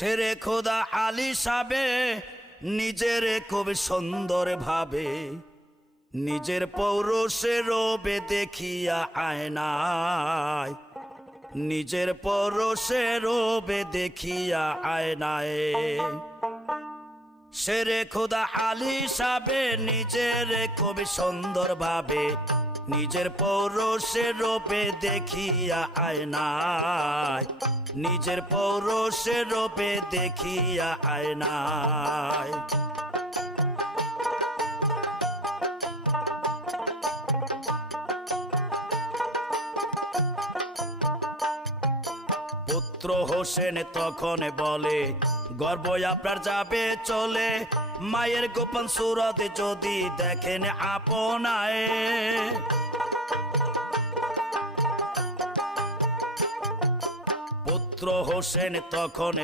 শেরে খোদা আলী সাবে নিজের খুব সুন্দর ভাবে নিজের পৌরুষে রবে দেখিয়া আয়নায়, নিজের পৌরুষে রবে দেখিয়া আয়নায়। শেরে খোদা আলী সাবে নিজের খুব সুন্দর ভাবে নিজের পৌরুষে রূপে দেখিয়া আয়নায়, নিজের পৌরুষে রূপে দেখিয়া আয়নায়। পুত্র হোসেন তখন বলে গর্ব আপনার যাবে চলে, মায়ের গোপন সুরত যদি দেখেন আপনায়। পুত্র হোসেন তখন